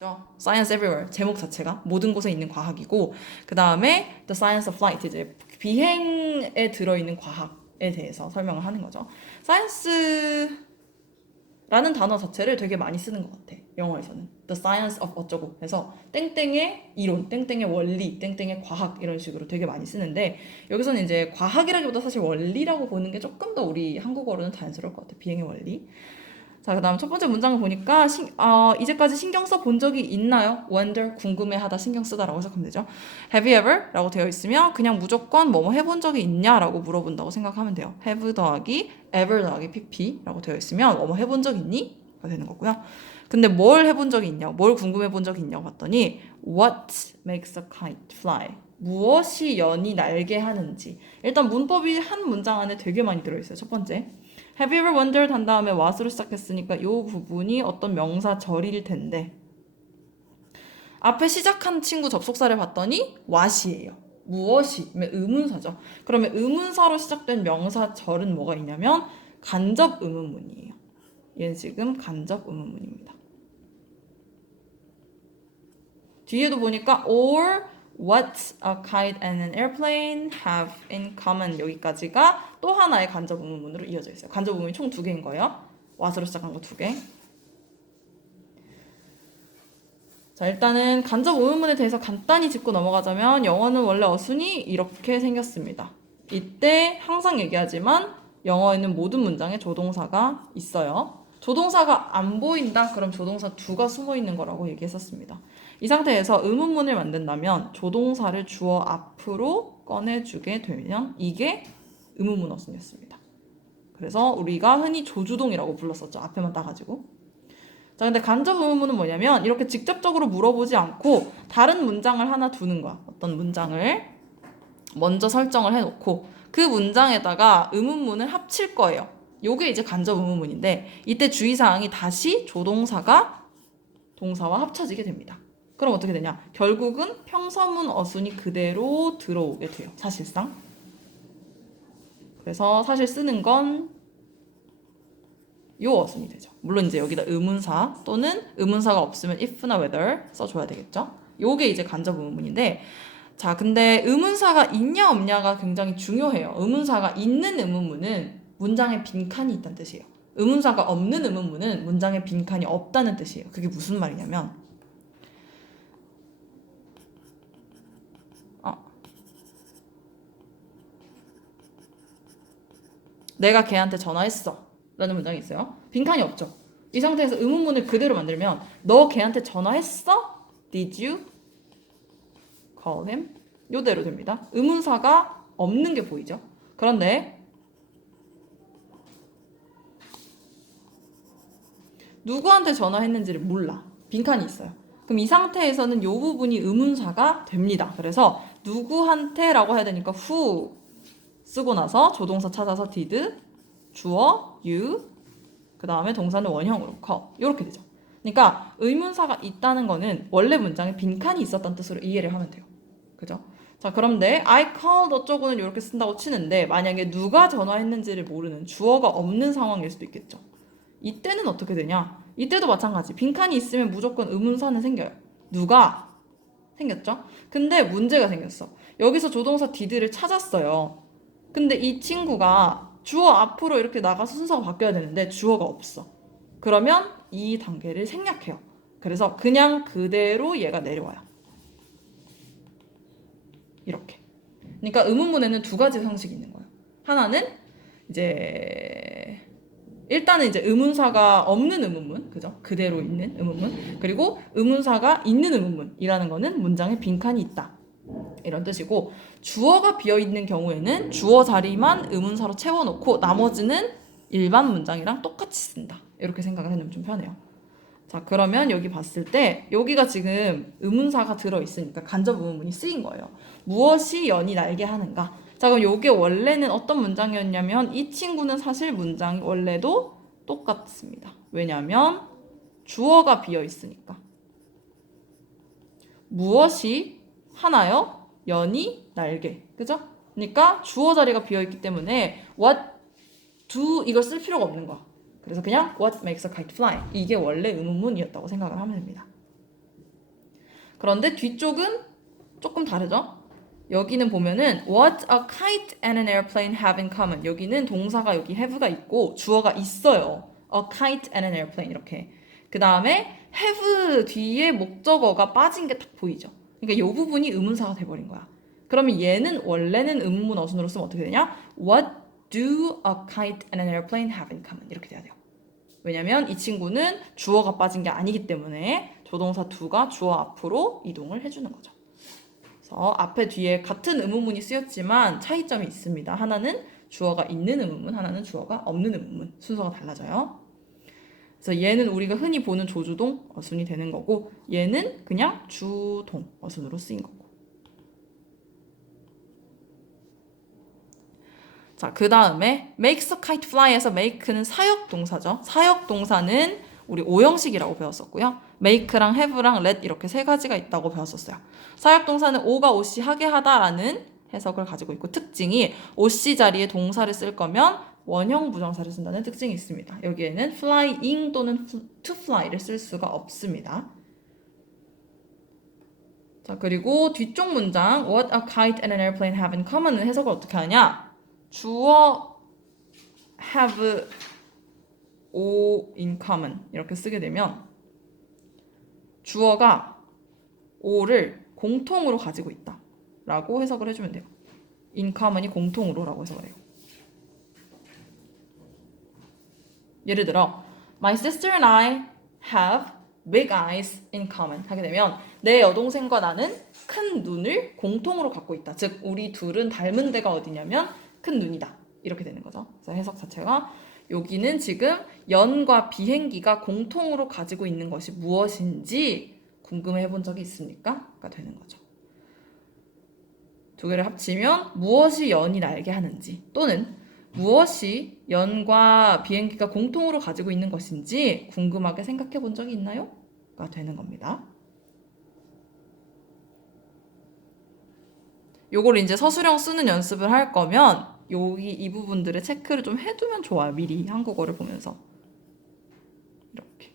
Science everywhere 제목 자체가 모든 곳에 있는 과학이고 그 다음에 the science of flight 이제 비행에 들어있는 과학에 대해서 설명을 하는 거죠. science라는 단어 자체를 되게 많이 쓰는 것 같아. 영어에서는 the science of 어쩌고 해서 땡땡의 이론, 땡땡의 원리, 땡땡의 과학 이런 식으로 되게 많이 쓰는데 여기서는 이제 과학이라기보다 사실 원리라고 보는 게 조금 더 우리 한국어로는 자연스러울 것 같아. 비행의 원리. 자, 그 다음 첫 번째 문장을 보니까 이제까지 신경 써 본 적이 있나요? wonder, 궁금해하다, 신경 쓰다라고 해석하면 되죠. have you ever? 라고 되어 있으면 그냥 무조건 뭐뭐 해본 적이 있냐라고 물어본다고 생각하면 돼요. have 더하기 ever 더하기 pp 라고 되어 있으면 뭐뭐 해본 적 있니? 가 되는 거고요. 근데 뭘 해본 적이 있냐? 뭘 궁금해 본 적이 있냐고 봤더니 what makes a kite fly? 무엇이 연이 날게 하는지. 일단 문법이 한 문장 안에 되게 많이 들어있어요. 첫 번째. Have you ever wondered 한 다음에 what으로 시작했으니까 이 부분이 어떤 명사절일 텐데 앞에 시작한 친구 접속사를 봤더니 what이에요. 무엇이? 의문사죠. 그러면 의문사로 시작된 명사절은 뭐가 있냐면 간접 의문문이에요. 얘는 지금 간접 의문문입니다. 뒤에도 보니까 or what a kite and an airplane have in common 여기까지가 또 하나의 간접 의문문으로 이어져 있어요. 간접 의문이 총 2개인 거예요. what으로 시작한 거 2개. 자, 일단은 간접 의문문에 대해서 간단히 짚고 넘어가자면 영어는 원래 어순이 이렇게 생겼습니다. 이때 항상 얘기하지만 영어에는 모든 문장에 조동사가 있어요. 조동사가 안 보인다? 그럼 조동사 2가 숨어 있는 거라고 얘기했었습니다. 이 상태에서 의문문을 만든다면 조동사를 주어 앞으로 꺼내주게 되면 이게 의문문 어순이었습니다. 그래서 우리가 흔히 조주동이라고 불렀었죠. 앞에만 따가지고. 자, 근데 간접 의문문은 뭐냐면 이렇게 직접적으로 물어보지 않고 다른 문장을 하나 두는 거야. 어떤 문장을 먼저 설정을 해놓고 그 문장에다가 의문문을 합칠 거예요. 요게 이제 간접 의문문인데 이때 주의사항이 다시 조동사가 동사와 합쳐지게 됩니다. 그럼 어떻게 되냐? 결국은 평서문 어순이 그대로 들어오게 돼요. 사실상. 그래서 사실 쓰는 건 요 어순이 되죠. 물론 이제 여기다 의문사 또는 의문사가 없으면 if나 whether 써줘야 되겠죠. 요게 이제 간접 의문문인데 자, 근데 의문사가 있냐 없냐가 굉장히 중요해요. 의문사가 있는 의문문은 문장에 빈칸이 있다는 뜻이에요. 의문사가 없는 의문문은 문장에 빈칸이 없다는 뜻이에요. 그게 무슨 말이냐면 내가 걔한테 전화했어 라는 문장이 있어요. 빈칸이 없죠. 이 상태에서 의문문을 그대로 만들면 너 걔한테 전화했어? Did you call him? 요대로 됩니다. 의문사가 없는 게 보이죠. 그런데 누구한테 전화했는지를 몰라. 빈칸이 있어요. 그럼 이 상태에서는 요 부분이 의문사가 됩니다. 그래서 누구한테라고 해야 되니까 who 쓰고 나서 조동사 찾아서 did, 주어 you, 그 다음에 동사는 원형으로 call 이렇게 되죠. 그러니까 의문사가 있다는 거는 원래 문장에 빈칸이 있었던 뜻으로 이해를 하면 돼요. 그죠? 자, 그런데 I called 어쩌고는 이렇게 쓴다고 치는데 만약에 누가 전화했는지를 모르는 주어가 없는 상황일 수도 있겠죠. 이때는 어떻게 되냐? 이때도 마찬가지. 빈칸이 있으면 무조건 의문사는 생겨요. 누가? 생겼죠? 근데 문제가 생겼어. 여기서 조동사 did를 찾았어요. 근데 이 친구가 주어 앞으로 이렇게 나가서 순서가 바뀌어야 되는데 주어가 없어. 그러면 이 단계를 생략해요. 그래서 그냥 그대로 얘가 내려와요. 이렇게. 그러니까 의문문에는 2가지 형식이 있는 거예요. 하나는 이제 일단은 이제 의문사가 없는 의문문, 그죠? 그대로 있는 의문문. 그리고 의문사가 있는 의문문이라는 거는 문장에 빈칸이 있다. 이런 뜻이고 주어가 비어있는 경우에는 주어 자리만 의문사로 채워놓고 나머지는 일반 문장이랑 똑같이 쓴다. 이렇게 생각을 해놓으면 좀 편해요. 자, 그러면 여기 봤을 때 여기가 지금 의문사가 들어있으니까 간접 의문문이 쓰인 거예요. 무엇이 연이 날게 하는가? 자, 그럼 이게 원래는 어떤 문장이었냐면 이 친구는 사실 문장이 원래도 똑같습니다. 왜냐하면 주어가 비어있으니까. 무엇이 하나요? 연이 날개. 그죠? 그러니까 주어 자리가 비어있기 때문에 what do 이걸 쓸 필요가 없는 거야. 그래서 그냥 what makes a kite fly 이게 원래 의문문이었다고 생각을 하면 됩니다. 그런데 뒤쪽은 조금 다르죠? 여기는 보면은 what a kite and an airplane have in common. 여기는 동사가 여기 have가 있고 주어가 있어요. a kite and an airplane 이렇게. 그 다음에 have 뒤에 목적어가 빠진 게 딱 보이죠? 그러니까 이 부분이 의문사가 돼버린 거야. 그러면 얘는 원래는 의문문 어순으로 쓰면 어떻게 되냐? What do a kite and an airplane have in common? 이렇게 돼야 돼요. 왜냐면 이 친구는 주어가 빠진 게 아니기 때문에 조동사 do가 주어 앞으로 이동을 해주는 거죠. 그래서 앞에 뒤에 같은 의문문이 쓰였지만 차이점이 있습니다. 하나는 주어가 있는 의문문, 하나는 주어가 없는 의문문. 순서가 달라져요. 그래서 얘는 우리가 흔히 보는 조주동 어순이 되는 거고 얘는 그냥 주동 어순으로 쓰인 거고. 자, 그 다음에 makes a kite fly에서 make는 사역 동사죠. 사역 동사는 우리 오형식이라고 배웠었고요. make랑 have랑 let 이렇게 세 가지가 있다고 배웠었어요. 사역 동사는 오가 오씨 하게 하다라는 해석을 가지고 있고 특징이 오씨 자리에 동사를 쓸 거면 원형 부정사를 쓴다는 특징이 있습니다. 여기에는 flying 또는 to fly를 쓸 수가 없습니다. 자, 그리고 뒤쪽 문장 what a kite and an airplane have in common은 해석을 어떻게 하냐? 주어 have O in common 이렇게 쓰게 되면 주어가 O를 공통으로 가지고 있다 라고 해석을 해주면 돼요. in common이 공통으로 라고 해석을 해요. 예를 들어 My sister and I have big eyes in common 하게 되면 내 여동생과 나는 큰 눈을 공통으로 갖고 있다. 즉 우리 둘은 닮은 데가 어디냐면 큰 눈이다. 이렇게 되는 거죠. 그래서 해석 자체가 여기는 지금 연과 비행기가 공통으로 가지고 있는 것이 무엇인지 궁금해 본 적이 있습니까? 가 되는 거죠. 두 개를 합치면 무엇이 연이 날게 하는지 또는 무엇이 연과 비행기가 공통으로 가지고 있는 것인지 궁금하게 생각해 본 적이 있나요? 가 되는 겁니다. 요걸 이제 서술형 쓰는 연습을 할 거면 여기 이 부분들의 체크를 좀 해두면 좋아요. 미리 한국어를 보면서 이렇게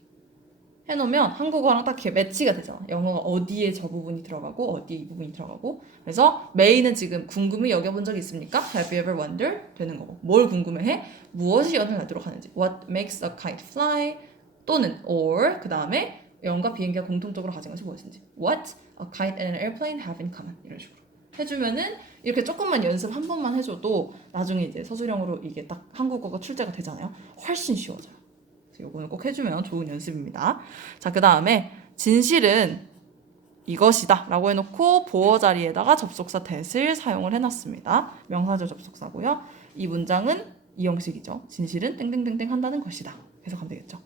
해놓으면 한국어랑 딱 이렇게 매치가 되잖아. 영어가 어디에 저 부분이 들어가고 어디에 이 부분이 들어가고. 그래서 메이는 지금 궁금히 여겨본 적이 있습니까? Have you ever wondered? 되는 거고. 뭘 궁금해해? 무엇이 연을 나도록 하는지. What makes a kite fly? 또는 or 그 다음에 연과 비행기가 공통적으로 가진 것이 무엇인지. What a kite and an airplane have in common? 이런 식으로 해주면은 이렇게 조금만 연습 한 번만 해줘도 나중에 이제 서술형으로 이게 딱 한국어가 출제가 되잖아요. 훨씬 쉬워져요. 그래서 요거는 꼭 해주면 좋은 연습입니다. 자, 그 다음에 진실은 이것이다 라고 해놓고 보어 자리에다가 접속사 that을 사용을 해놨습니다. 명사절 접속사고요. 이 문장은 이 형식이죠. 진실은 땡땡땡땡 한다는 것이다. 해석하면 되겠죠.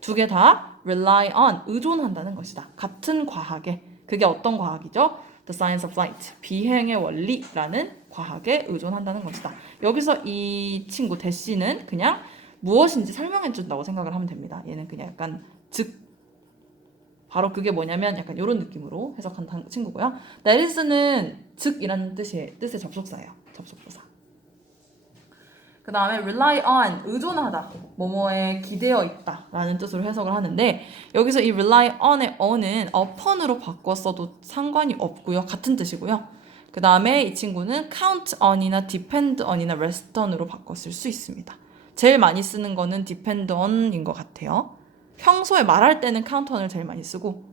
두 개 다 rely on, 의존한다는 것이다. 같은 과학에. 그게 어떤 과학이죠? The science of flight, 비행의 원리라는 과학에 의존한다는 것이다. 여기서 이 친구 대시는 그냥 무엇인지 설명해 준다고 생각을 하면 됩니다. 얘는 그냥 약간 즉 바로 그게 뭐냐면 약간 이런 느낌으로 해석한 친구고요. That is는 즉이라는 뜻의 접속사예요. 접속사. 그 다음에 rely on, 의존하다, 뭐뭐에 기대어 있다 라는 뜻으로 해석을 하는데 여기서 이 rely on의 on은 upon으로 바꿨어도 상관이 없고요. 같은 뜻이고요. 그 다음에 이 친구는 count on이나 depend on이나 rest on으로 바꿨을 수 있습니다. 제일 많이 쓰는 거는 depend on인 것 같아요. 평소에 말할 때는 count on을 제일 많이 쓰고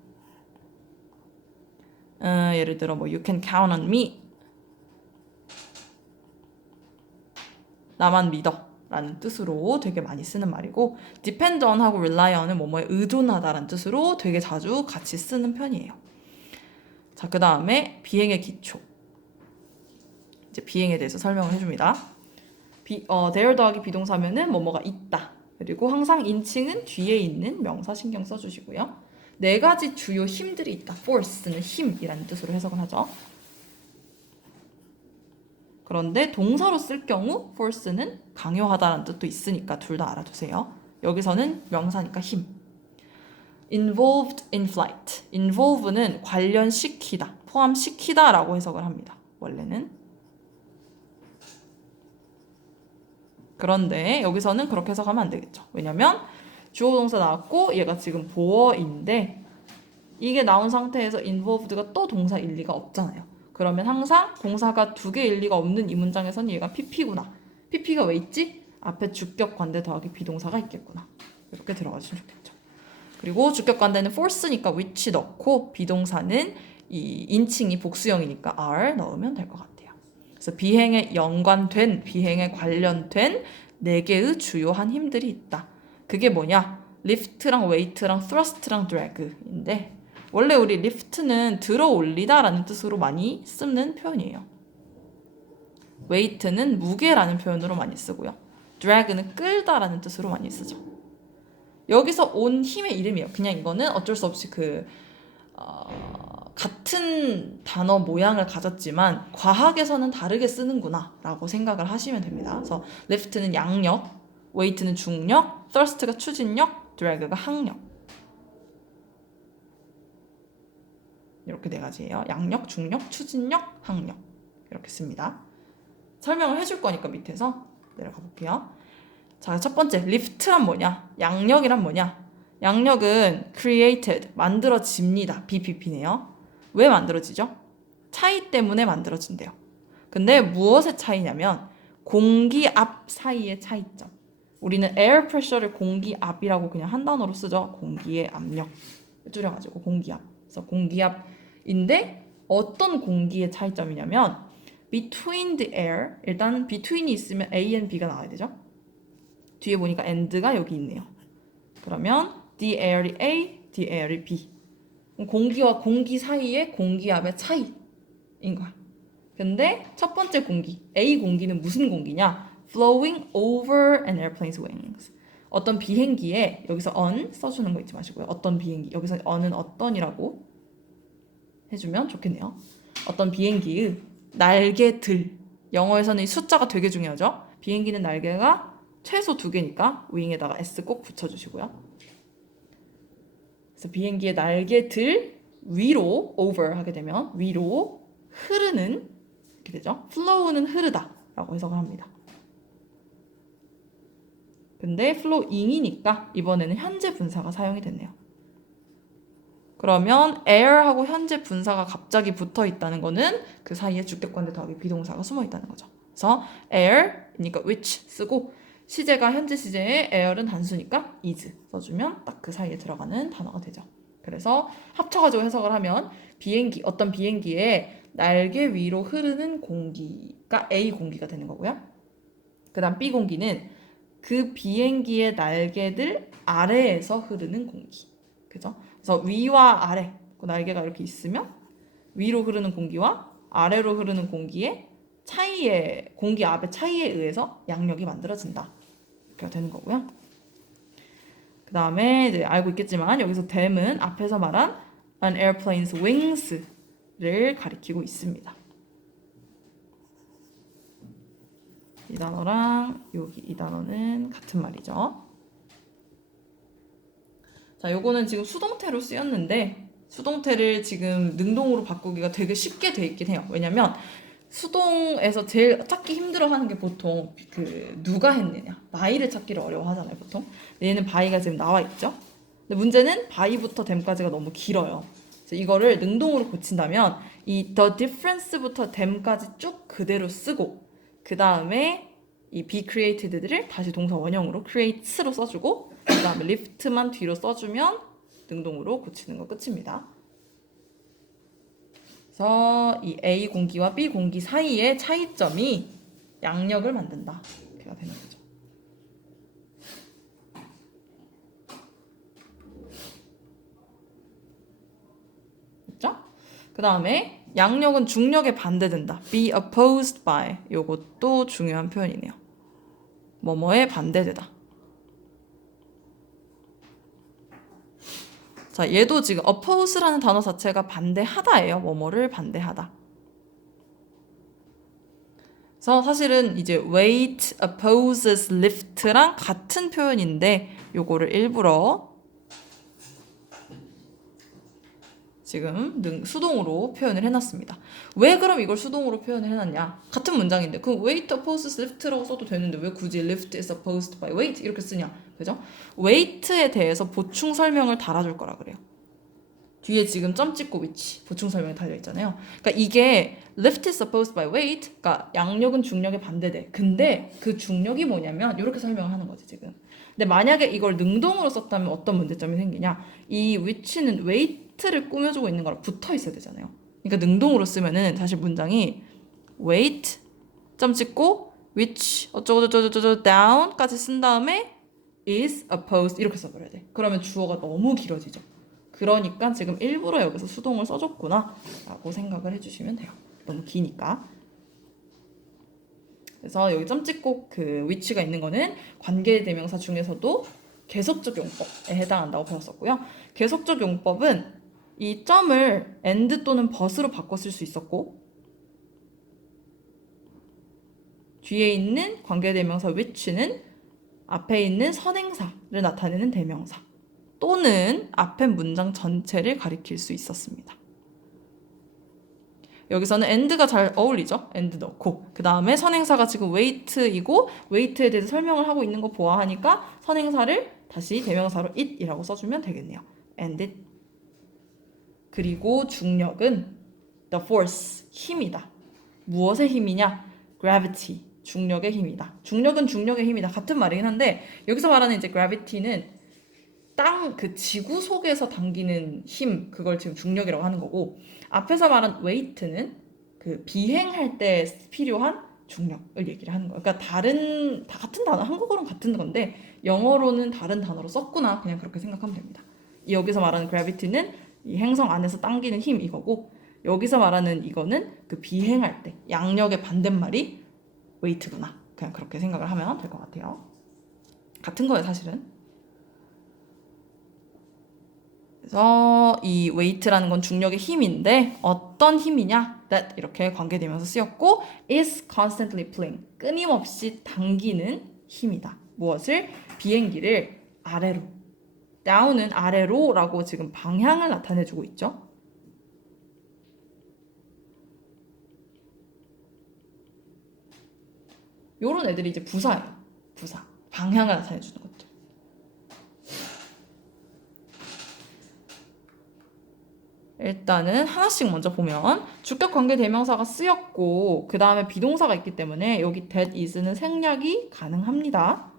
예를 들어 뭐 you can count on me 나만 믿어 라는 뜻으로 되게 많이 쓰는 말이고 depend on하고 rely on은 뭐뭐에 의존하다라는 뜻으로 되게 자주 같이 쓰는 편이에요. 자, 그 다음에 비행의 기초. 이제 비행에 대해서 설명을 해줍니다. there 더하기 비동사면은 뭐뭐가 있다. 그리고 항상 인칭은 뒤에 있는 명사 신경 써주시고요. 네 가지 주요 힘들이 있다. force는 힘이라는 뜻으로 해석을 하죠. 그런데 동사로 쓸 경우 force는 강요하다라는 뜻도 있으니까 둘 다 알아두세요. 여기서는 명사니까 힘. involved in flight. involve는 관련시키다, 포함시키다 라고 해석을 합니다. 원래는. 그런데 여기서는 그렇게 해석하면 안 되겠죠. 왜냐면 주어 동사 나왔고 얘가 지금 보어인데 이게 나온 상태에서 involved가 또 동사 일리가 없잖아요. 그러면 항상 동사가 두 개 일리가 없는 이 문장에서는 얘가 PP구나. PP가 왜 있지? 앞에 주격 관대 더하기 비동사가 있겠구나. 이렇게 들어가주시면 좋겠죠. 그리고 주격 관대는 force니까 which 넣고 비동사는 이 인칭이 복수형이니까 are 넣으면 될 것 같아요. 그래서 비행에 연관된, 비행에 관련된 4개의 주요한 힘들이 있다. 그게 뭐냐? lift랑 weight랑 thrust랑 drag인데 원래 우리 lift는 들어 올리다라는 뜻으로 많이 쓰는 표현이에요. weight는 무게라는 표현으로 많이 쓰고요. drag는 끌다라는 뜻으로 많이 쓰죠. 여기서 온 힘의 이름이에요. 그냥 이거는 어쩔 수 없이 같은 단어 모양을 가졌지만 과학에서는 다르게 쓰는구나 라고 생각을 하시면 됩니다. 그래서 lift는 양력, weight는 중력, thrust가 추진력, drag가 항력. 이렇게 4가지예요. 양력, 중력, 추진력, 항력. 이렇게 씁니다. 설명을 해줄 거니까 밑에서 내려가 볼게요. 자, 첫 번째, lift란 뭐냐? 양력이란 뭐냐? 양력은 created, 만들어집니다. BPP네요. 왜 만들어지죠? 차이 때문에 만들어진대요. 근데 무엇의 차이냐면 공기압 사이의 차이점. 우리는 air pressure를 공기압이라고 그냥 한 단어로 쓰죠. 공기의 압력. 줄여가지고 공기압. 그래서 공기압인데 어떤 공기의 차이점이냐면 between the air, 일단 between이 있으면 A and B가 나와야 되죠. 뒤에 보니까 and가 여기 있네요. 그러면 the air이 A, the air이 B. 공기와 공기 사이의 공기압의 차이인 거야. 근데 첫 번째 공기, A 공기는 무슨 공기냐? flowing over an airplane's wings. 어떤 비행기에 여기서 on 써주는 거 잊지 마시고요. 어떤 비행기, 여기서 on은 어떤이라고 해주면 좋겠네요. 어떤 비행기의 날개들. 영어에서는 이 숫자가 되게 중요하죠. 비행기는 날개가 최소 2개니까 윙에다가 S 꼭 붙여주시고요. 그래서 비행기의 날개들 위로 over 하게 되면 위로 흐르는 이렇게 되죠. flow는 흐르다 라고 해석을 합니다. 근데 flowing이니까 이번에는 현재 분사가 사용이 됐네요. 그러면 air하고 현재 분사가 갑자기 붙어 있다는 거는 그 사이에 주격관대 더하기 비동사가 숨어 있다는 거죠. 그래서 air이니까 which 쓰고 시제가 현재 시제에 air은 단수니까 is 써주면 딱 그 사이에 들어가는 단어가 되죠. 그래서 합쳐가지고 해석을 하면 비행기, 어떤 비행기에 날개 위로 흐르는 공기가 A 공기가 되는 거고요. 그 다음 B 공기는 그 비행기의 날개들 아래에서 흐르는 공기. 그죠? 그래서 위와 아래, 그 날개가 이렇게 있으면 위로 흐르는 공기와 아래로 흐르는 공기의 차이에, 공기압의 차이에 의해서 양력이 만들어진다. 이렇게 되는 거고요. 그 다음에 이제 알고 있겠지만 여기서 dam은 앞에서 말한 an airplane's wings를 가리키고 있습니다. 이 단어랑 여기 이 단어는 같은 말이죠. 자, 요거는 지금 수동태로 쓰였는데 수동태를 지금 능동으로 바꾸기가 되게 쉽게 돼 있긴 해요. 왜냐면 수동에서 제일 찾기 힘들어하는 게 보통 누가 했느냐, 바이를 찾기를 어려워하잖아요, 보통. 얘는 바이가 지금 나와 있죠. 근데 문제는 바이부터 them까지가 너무 길어요. 그래서 이거를 능동으로 고친다면 이 the difference부터 them까지 쭉 그대로 쓰고 그 다음에 이 be created들을 다시 동사 원형으로 creates로 써주고 그 다음에 lift만 뒤로 써주면 능동으로 고치는 거 끝입니다. 그래서 이 A 공기와 B 공기 사이의 차이점이 양력을 만든다. 이렇게 되는 거죠. 됐죠? 그 다음에 양력은 중력에 반대된다. be opposed by. 요것도 중요한 표현이네요. 뭐뭐에 반대되다. 자, 얘도 지금 oppose라는 단어 자체가 반대하다예요. 뭐뭐를 반대하다. 그래서 사실은 이제 weight opposes lift랑 같은 표현인데 요거를 일부러 지금 수동으로 표현을 해놨습니다. 왜 그럼 이걸 수동으로 표현을 해놨냐? 같은 문장인데 그럼 weight opposes lift라고 써도 되는데 왜 굳이 lift is opposed by weight 이렇게 쓰냐? 그죠? weight에 대해서 보충 설명을 달아줄 거라 그래요. 뒤에 지금 점 찍고 which 보충 설명이 달려 있잖아요. 그러니까 이게 lift is opposed by weight. 그러니까 양력은 중력의 반대돼. 근데 그 중력이 뭐냐면 이렇게 설명을 하는 거지 지금. 근데 만약에 이걸 능동으로 썼다면 어떤 문제점이 생기냐? 이 which는 weight를 꾸며주고 있는 거랑 붙어 있어야 되잖아요. 그러니까 능동으로 쓰면은 사실 문장이 weight 점 찍고 which 어쩌고저쩌고 down까지 쓴 다음에 is opposed 이렇게 써버려야 돼. 그러면 주어가 너무 길어지죠. 그러니까 지금 일부러 여기서 수동을 써줬구나 라고 생각을 해주시면 돼요. 너무 기니까. 그래서 여기 점 찍고 그 위치가 있는 거는 관계대명사 중에서도 계속적 용법에 해당한다고 배웠었고요. 계속적 용법은 이 점을 and 또는 but으로 바꿔 쓸 수 있었고 뒤에 있는 관계대명사 which는 앞에 있는 선행사를 나타내는 대명사 또는 앞에 문장 전체를 가리킬 수 있었습니다. 여기서는 and가 잘 어울리죠? and 넣고 그 다음에 선행사가 지금 weight이고 weight에 대해서 설명을 하고 있는 거 보아하니까 선행사를 다시 대명사로 it이라고 써주면 되겠네요. and it. 그리고 중력은 the force, 힘이다. 무엇의 힘이냐? gravity, 중력의 힘이다. 중력은 중력의 힘이다. 같은 말이긴 한데 여기서 말하는 이제 gravity는 땅, 그 지구 속에서 당기는 힘, 그걸 지금 중력이라고 하는 거고 앞에서 말한 weight는 그 비행할 때 필요한 중력을 얘기를 하는 거예요. 그러니까 다 같은 단어, 한국어로는 같은 건데 영어로는 다른 단어로 썼구나 그냥 그렇게 생각하면 됩니다. 여기서 말하는 gravity는 이 행성 안에서 당기는 힘 이거고 여기서 말하는 이거는 그 비행할 때 양력의 반대말이 weight구나 그냥 그렇게 생각을 하면 될 것 같아요. 같은 거예요 사실은. 그래서 이 weight라는 건 중력의 힘인데 어떤 힘이냐? that 이렇게 관계되면서 쓰였고 is constantly pulling 끊임없이 당기는 힘이다. 무엇을? 비행기를 아래로. down은 아래로라고 지금 방향을 나타내주고 있죠. 요런 애들이 이제 부사예요. 부사. 방향을 나타내주는 것들. 일단은 하나씩 먼저 보면 주격 관계 대명사가 쓰였고 그 다음에 비동사가 있기 때문에 여기 that is는 생략이 가능합니다.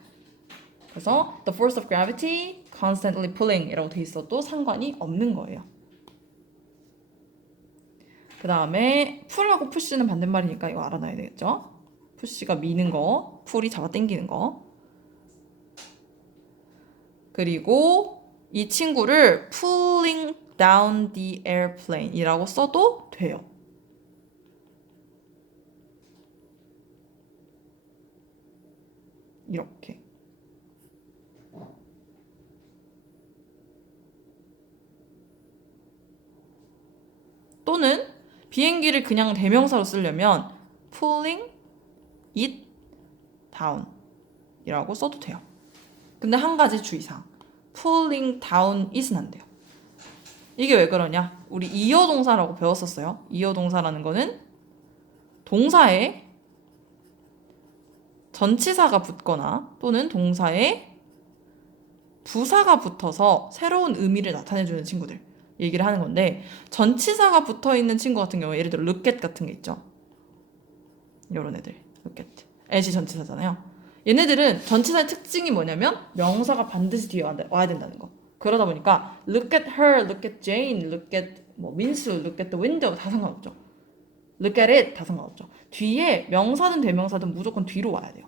그래서 the force of gravity constantly pulling 이라고 돼 있어도 상관이 없는 거예요. 그 다음에 pull하고 push는 반대말이니까 이거 알아놔야 되겠죠. push가 미는 거, pull이 잡아 당기는 거. 그리고 이 친구를 pulling down the airplane 이라고 써도 돼요. 이렇게. 또는 비행기를 그냥 대명사로 쓰려면 pulling it down 이라고 써도 돼요. 근데 한 가지 주의사항. pulling down it은 안 돼요. 이게 왜 그러냐? 우리 이어 동사라고 배웠었어요. 이어 동사라는 거는 동사에 전치사가 붙거나 또는 동사에 부사가 붙어서 새로운 의미를 나타내주는 친구들 얘기를 하는 건데 전치사가 붙어있는 친구 같은 경우에 예를 들어 look at 같은 게 있죠. 이런 애들 look at. at이 전치사잖아요. 얘네들은 전치사의 특징이 뭐냐면 명사가 반드시 뒤에 와야 된다는 거. 그러다 보니까 look at her, look at Jane, look at 뭐 민수, look at the window 다 상관없죠. look at it 다 상관없죠. 뒤에 명사든 대명사든 무조건 뒤로 와야 돼요.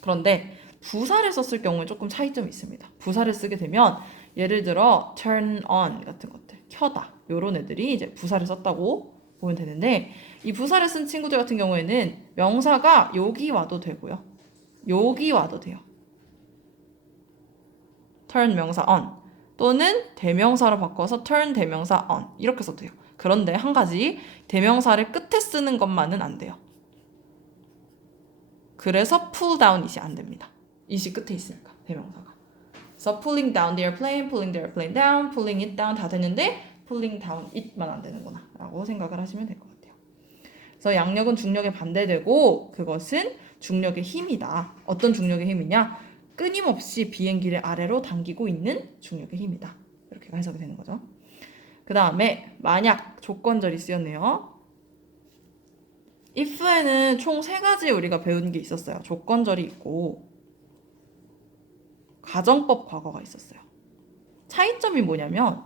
그런데 부사를 썼을 경우에 조금 차이점이 있습니다. 부사를 쓰게 되면 예를 들어 turn on 같은 것들, 켜다 이런 애들이 이제 부사를 썼다고 보면 되는데 이 부사를 쓴 친구들 같은 경우에는 명사가 여기 와도 되고요. 여기 와도 돼요. turn 명사 on 또는 대명사로 바꿔서 turn 대명사 on 이렇게 써도 돼요. 그런데 한 가지 대명사를 끝에 쓰는 것만은 안 돼요. 그래서 pull down it이 안 됩니다. it이 끝에 있으니까 대명사가. 그래서 pulling down the airplane, pulling the airplane down, pulling it down 다 되는데 pulling down it만 안 되는구나 라고 생각을 하시면 될 것 같아요. 그래서 양력은 중력에 반대되고 그것은 중력의 힘이다. 어떤 중력의 힘이냐? 끊임없이 비행기를 아래로 당기고 있는 중력의 힘이다. 이렇게 해석이 되는 거죠. 그 다음에 만약 조건절이 쓰였네요. if에는 총 3가지 우리가 배운 게 있었어요. 조건절이 있고 가정법 과거가 있었어요. 차이점이 뭐냐면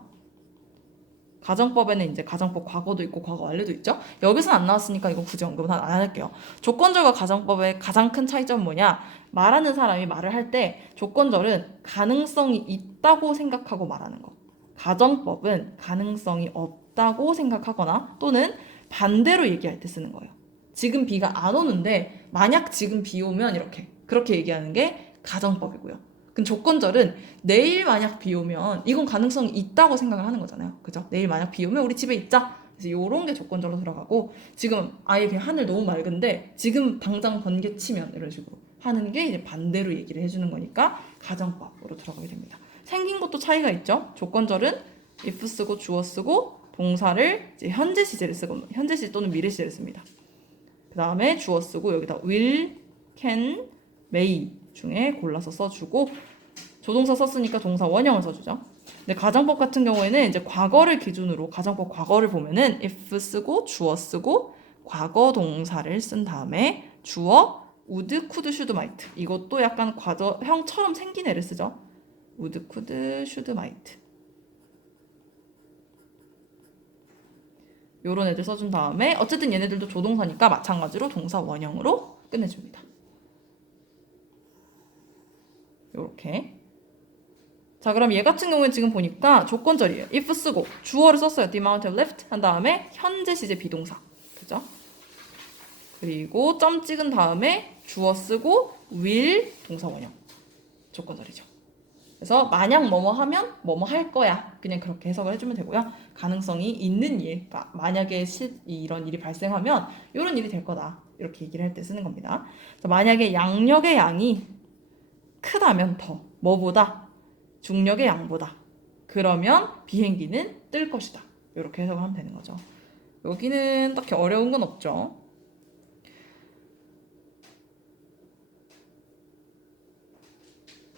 가정법에는 이제 가정법 과거도 있고 과거 완료도 있죠. 여기서는 안 나왔으니까 이거 굳이 언급은 안 할게요. 조건절과 가정법의 가장 큰 차이점은 뭐냐? 말하는 사람이 말을 할 때 조건절은 가능성이 있다고 생각하고 말하는 거. 가정법은 가능성이 없다고 생각하거나 또는 반대로 얘기할 때 쓰는 거예요. 지금 비가 안 오는데 만약 지금 비 오면 이렇게 그렇게 얘기하는 게 가정법이고요. 그 조건절은 내일 만약 비 오면 이건 가능성이 있다고 생각을 하는 거잖아요. 그죠? 내일 만약 비 오면 우리 집에 있자. 그래서 이런 게 조건절로 들어가고 지금 아예 그냥 하늘 너무 맑은데 지금 당장 번개 치면 이런 식으로 하는 게 이제 반대로 얘기를 해주는 거니까 가정법으로 들어가게 됩니다. 생긴 것도 차이가 있죠. 조건절은 if 쓰고 주어 쓰고 동사를 이제 현재 시제를 쓰고 현재 시제 또는 미래 시제를 씁니다. 그 다음에 주어 쓰고 여기다 will, can, may 중에 골라서 써주고 조동사 썼으니까 동사 원형을 써주죠. 근데 가정법 같은 경우에는 이제 과거를 기준으로 가정법 과거를 보면은 if 쓰고 주어 쓰고 과거 동사를 쓴 다음에 주어 would, could, should, might 이것도 약간 과거형처럼 생긴 애를 쓰죠. would, could, should, might 요런 애들 써준 다음에 어쨌든 얘네들도 조동사니까 마찬가지로 동사 원형으로 끝내줍니다. 요렇게. 자, 그럼 얘 같은 경우는 지금 보니까 조건절이에요. if 쓰고 주어를 썼어요. The amount of left 한 다음에 현재 시제 비동사. 그죠? 그리고 점 찍은 다음에 주어 쓰고 will 동사 원형. 조건절이죠. 그래서 만약 뭐뭐 하면 뭐뭐 할 거야. 그냥 그렇게 해석을 해주면 되고요. 가능성이 있는 일, 그러니까 만약에 이런 일이 발생하면 이런 일이 될 거다. 이렇게 얘기를 할 때 쓰는 겁니다. 만약에 양력의 양이 크다면 더 뭐보다 중력의 양보다 그러면 비행기는 뜰 것이다. 이렇게 해석을 하면 되는 거죠. 여기는 딱히 어려운 건 없죠.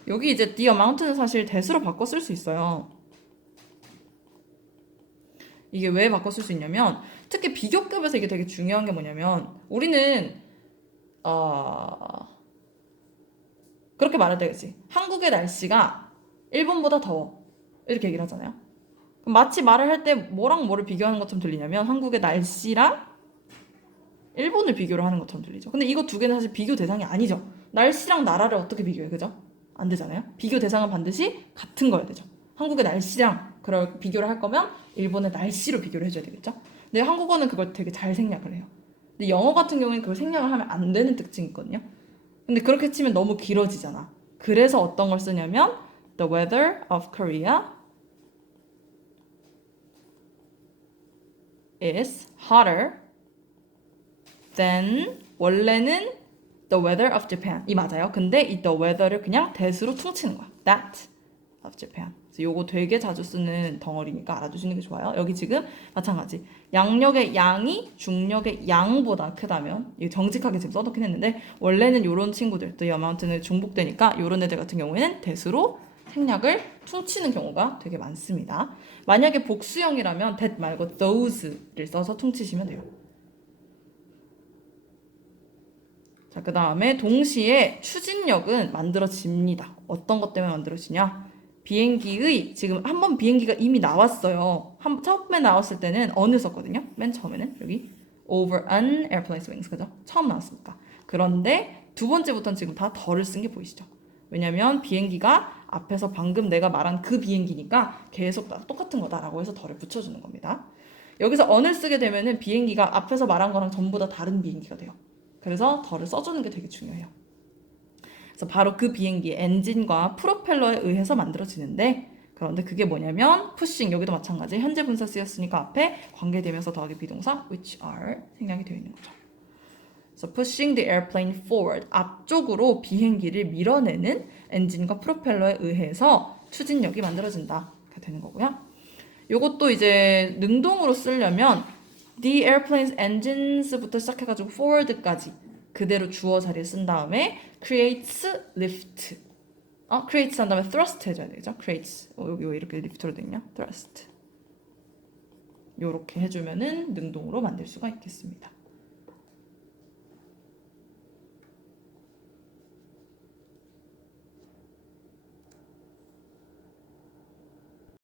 여기 이제 the amount는 사실 that으로 바꿔 쓸 수 있어요. 이게 왜 바꿔 쓸 수 있냐면 특히 비교급에서 이게 되게 중요한 게 뭐냐면 우리는 그렇게 말해야 되겠지. 한국의 날씨가 일본보다 더워. 이렇게 얘기를 하잖아요. 마치 말을 할 때 뭐랑 뭐를 비교하는 것처럼 들리냐면 한국의 날씨랑 일본을 비교를 하는 것처럼 들리죠. 근데 이거 두 개는 사실 비교 대상이 아니죠. 날씨랑 나라를 어떻게 비교해, 그죠? 안 되잖아요. 비교 대상은 반드시 같은 거여야 되죠. 한국의 날씨랑 그럴 비교를 할 거면 일본의 날씨로 비교를 해줘야 되겠죠. 근데 한국어는 그걸 되게 잘 생략을 해요. 근데 영어 같은 경우에는 그걸 생략을 하면 안 되는 특징이 있거든요. 근데 그렇게 치면 너무 길어지잖아. 그래서 어떤 걸 쓰냐면 The weather of Korea is hotter than 원래는 the weather of Japan 이 맞아요. 근데 이 the weather를 그냥 that으로 퉁치는 거야. That of Japan. 그래서 요거 되게 자주 쓰는 덩어리니까 알아두시는 게 좋아요. 여기 지금 마찬가지. 양력의 양이 중력의 양보다 크다면 이거 정직하게 지금 써놓긴 했는데 원래는 요런 친구들 the amount는 중복되니까 요런 애들 같은 경우에는 that으로 생략을 퉁치는 경우가 되게 많습니다. 만약에 복수형이라면 that 말고 those를 써서 퉁치시면 돼요. 자, 그 다음에 동시에 추진력은 만들어집니다. 어떤 것 때문에 만들어지냐? 비행기의 지금 한 번 비행기가 이미 나왔어요. 처음에 나왔을 때는 어느 썼거든요. 맨 처음에는 여기 over an airplane's wings 그죠? 처음 나왔으니까. 그런데 두 번째부터는 지금 다 덜을 쓴 게 보이시죠? 왜냐면 비행기가 앞에서 방금 내가 말한 그 비행기니까 계속 똑같은 거다라고 해서 덜을 붙여주는 겁니다. 여기서 on을 쓰게 되면은 비행기가 앞에서 말한 거랑 전부 다 다른 비행기가 돼요. 그래서 덜을 써주는 게 되게 중요해요. 그래서 바로 그 비행기의 엔진과 프로펠러에 의해서 만들어지는데 그런데 그게 뭐냐면 pushing 여기도 마찬가지 현재 분사 쓰였으니까 앞에 관계되면서 더하기 비동사 which are 생략이 되어 있는 거죠. 그래서 pushing the airplane forward 앞쪽으로 비행기를 밀어내는 엔진과 프로펠러에 의해서 추진력이 만들어진다. 이렇게 되는 거고요. 요것도 이제 능동으로 쓰려면 the airplane's engines부터 시작해가지고 forward까지 그대로 주어 자리에 쓴 다음에 creates lift creates 한 다음에 thrust 해줘야 되죠. creates 여기 왜 이렇게 lift로 돼 있냐? thrust 요렇게 해주면은 능동으로 만들 수가 있겠습니다.